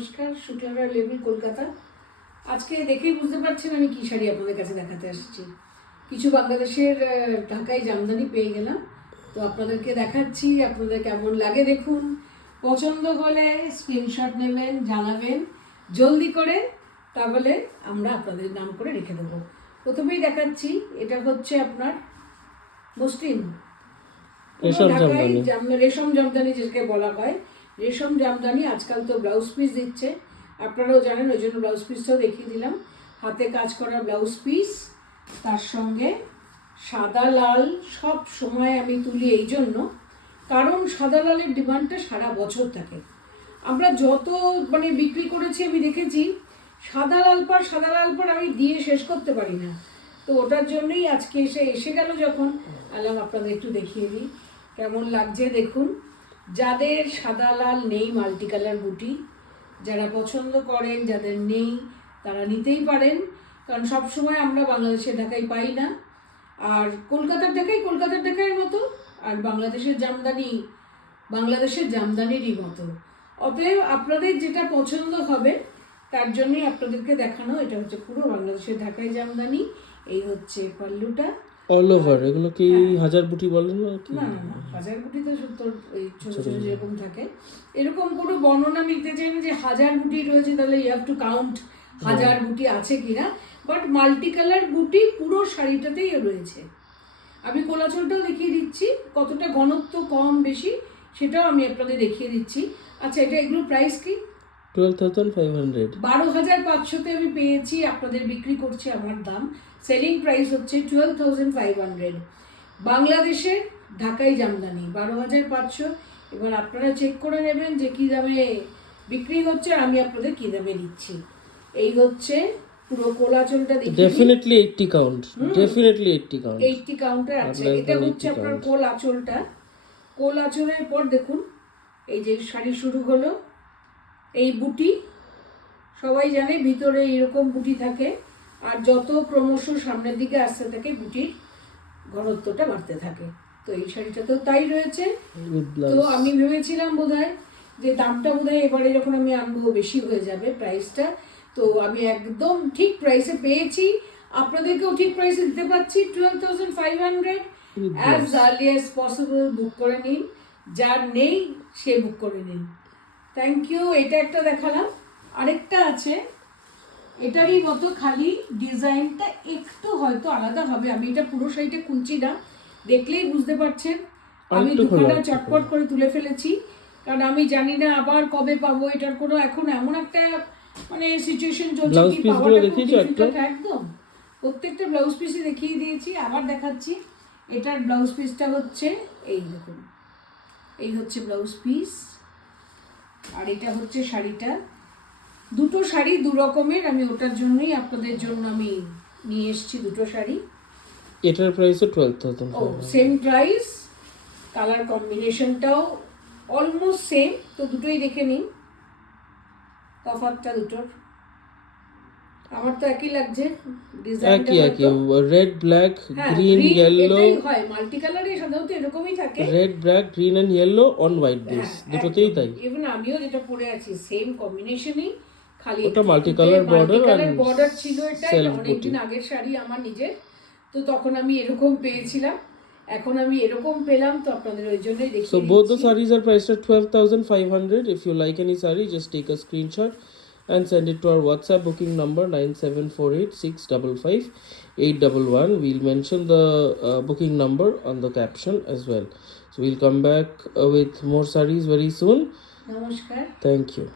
নমস্কার, শুক্লারা লেভেল কলকাতা। আজকে দেখেই বুঝতে পারছেন আমি কি শাড়ি আপনাদের কাছে দেখাতে আসছি। কিছু বাংলাদেশের ঢাকায় জামদানি পেয়ে গেলাম, তো আপনাদেরকে দেখাচ্ছি। আপনাদের কেমন লাগে দেখুন, পছন্দ হলে স্ক্রিনশট নেবেন, জানাবেন জলদি করে, তাহলে আমরা আপনাদের নাম করে রেখে দেবো। প্রথমেই দেখাচ্ছি, এটা হচ্ছে আপনার মসলিন রেশম জামদানি, যেটাকে বলা হয় রেশম জামদানি। আজকাল তো ব্লাউজ পিস দিচ্ছে, আপনারাও জানেন, ওই জন্য ব্লাউজ পিসটাও দেখিয়ে দিলাম। হাতে কাজ করা ব্লাউজ পিস, তার সঙ্গে সাদা লাল সব সময় আমি তুলি এই জন্য, কারণ সাদা লালের ডিমান্ডটা সারা বছর থাকে। আমরা যত বিক্রি করেছি আমি দেখেছি, সাদা লাল পাড় আমি দিয়ে শেষ করতে পারি না। তো ওটার জন্যই আজকে এসে গেল যখন, আলাম আপনাদের একটু দেখিয়ে দিই কেমন লাগছে। দেখুন, যাদের সাদা লাল নেই, মাল্টি কালার বুটি যারা পছন্দ করেন, যাদের নেই তারা নিতেই পারেন, কারণ সব সময় আমরা বাংলাদেশের ঢাকায় পাই না। আর কলকাতার ঢাকার মতো, আর বাংলাদেশের জামদানিরই মতো। অতএব আপনাদের যেটা পছন্দ হবে তার জন্যই আপনাদেরকে দেখানো। এটা হচ্ছে পুরো বাংলাদেশের ঢাকায় জামদানি। এই হচ্ছে পাল্লুটা, অল ওভার। এগুলো কি হাজার বুটি বলেন না? না, হাজার বুটি তো তোর এই ছোট ছোট যেরকম থাকে, এরকম কোনো বর্ণনা লিখতে চাই না যে হাজার বুটি রয়েছে, তাহলে ইউ হ্যাভ টু কাউন্ট হাজার বুটি আছে কিনা। বাট মাল্টি কালার বুটি পুরো শাড়িটাতেই রয়েছে। আমি কোলাচলটাও দেখিয়ে দিচ্ছি, কতটা ঘনত্ব কম বেশি সেটাও আমি আপনাদের দেখিয়ে দিচ্ছি। আচ্ছা, এগুলো প্রাইস কি? 12,500। 12,500-তে আমি পেয়েছি, আপনাদের বিক্রি করছে আমার দাম, সেলিং প্রাইস হচ্ছে 12,500। বাংলাদেশের ঢাকাই জামদানি 12,500। এবার আপনারা চেক করে নেবেন যে কী দামে বিক্রি হচ্ছে, আমি আপনাদের কী দামে দিচ্ছি। এই হচ্ছে পুরো কোলাচলটা দেখি, definitely 80 count, definitely 80 count, 80 counter আছে। এটা হচ্ছে আপনার কোলাচলটা। কোলাচলের পর দেখুন, এই যে শাড়ি শুরু হলো, এই বুটি সবাই জানে ভিতরে এরকম বুটি থাকে, আর যত ক্রমশ সামনের দিকে আসতে থাকে বুটির ঘনত্বটা বাড়তে থাকে। তো এই শাড়িটাতেও তাই রয়েছে। তো আমি ভেবেছিলাম বোধহয় যে দামটা বোধহয় এবারে যখন আমি আনবো বেশি হয়ে যাবে প্রাইসটা, তো আমি একদম ঠিক প্রাইসে পেয়েছি, আপনাদেরকেও ঠিক প্রাইসে দিতে পারছি। 12,500। As early as possible book করে নিন, যার নেই সে বুক করে নিন। Thank you. এটা একটা দেখালাম, আরেকটা আছে এটারই মতো, খালি ডিজাইনটা একটু হয়তো আলাদা হবে। আমি এটা পুরো শাড়িটা খুলছি না, দেখলেই বুঝতে পারছেন। আমি দুখানা চটপট করে তুলে ফেলেছি, কারণ আমি জানি না আবার কবে পাবো। এটার কোনো এখন এমন একটা সিচুয়েশন চলছে কি পাওয়াটা খুব ডিফিকাল্ট। একদম প্রত্যেকটা ব্লাউজ পিসই দেখিয়ে দিয়েছি, আবার দেখাচ্ছি। এটার ব্লাউজ পিসটা হচ্ছে এই দেখুন, এই হচ্ছে ব্লাউজ পিস, আর এটা হচ্ছে শাড়িটা। দুটো শাড়ি দু রকমের, আমি ওটার জন্যই আপনাদের জন্য আমি নিয়ে এসেছি দুটো শাড়ি। এটার প্রাইসও 12,000। ও সেম প্রাইস, কালার কম্বিনেশনটাও অলমোস্ট সেম। তো দুটোই দেখে নিন তফাৎটা দুটোর। আমার তো একই লাগছে, ডিজাইনটা একই রেড ব্ল্যাক গ্রিন ইয়েলো হয়, মাল্টি কালারে সাধারণত এরকমই থাকে, red black green and yellow on white base, দুটোতেই তাই। ইভেন আমিও যেটা পরে আছি সেম কম্বিনেশনই, খালি ওটা মাল্টি কালার বর্ডার ছিল। এটা অনেকদিন আগের শাড়ি আমার নিজের, তো তখন আমি এরকম পেয়েছিলাম, এখন আমি এরকম পেলাম, তো আপনাদের ওই জন্যই দেখি। So both the sarees are priced at 12,500. If you like any saree, just take a screenshot and send it to our WhatsApp booking number 9748655811. We'll mention the booking number on the caption as well. So we'll come back with more sarees very soon. Namaskar. Thank you.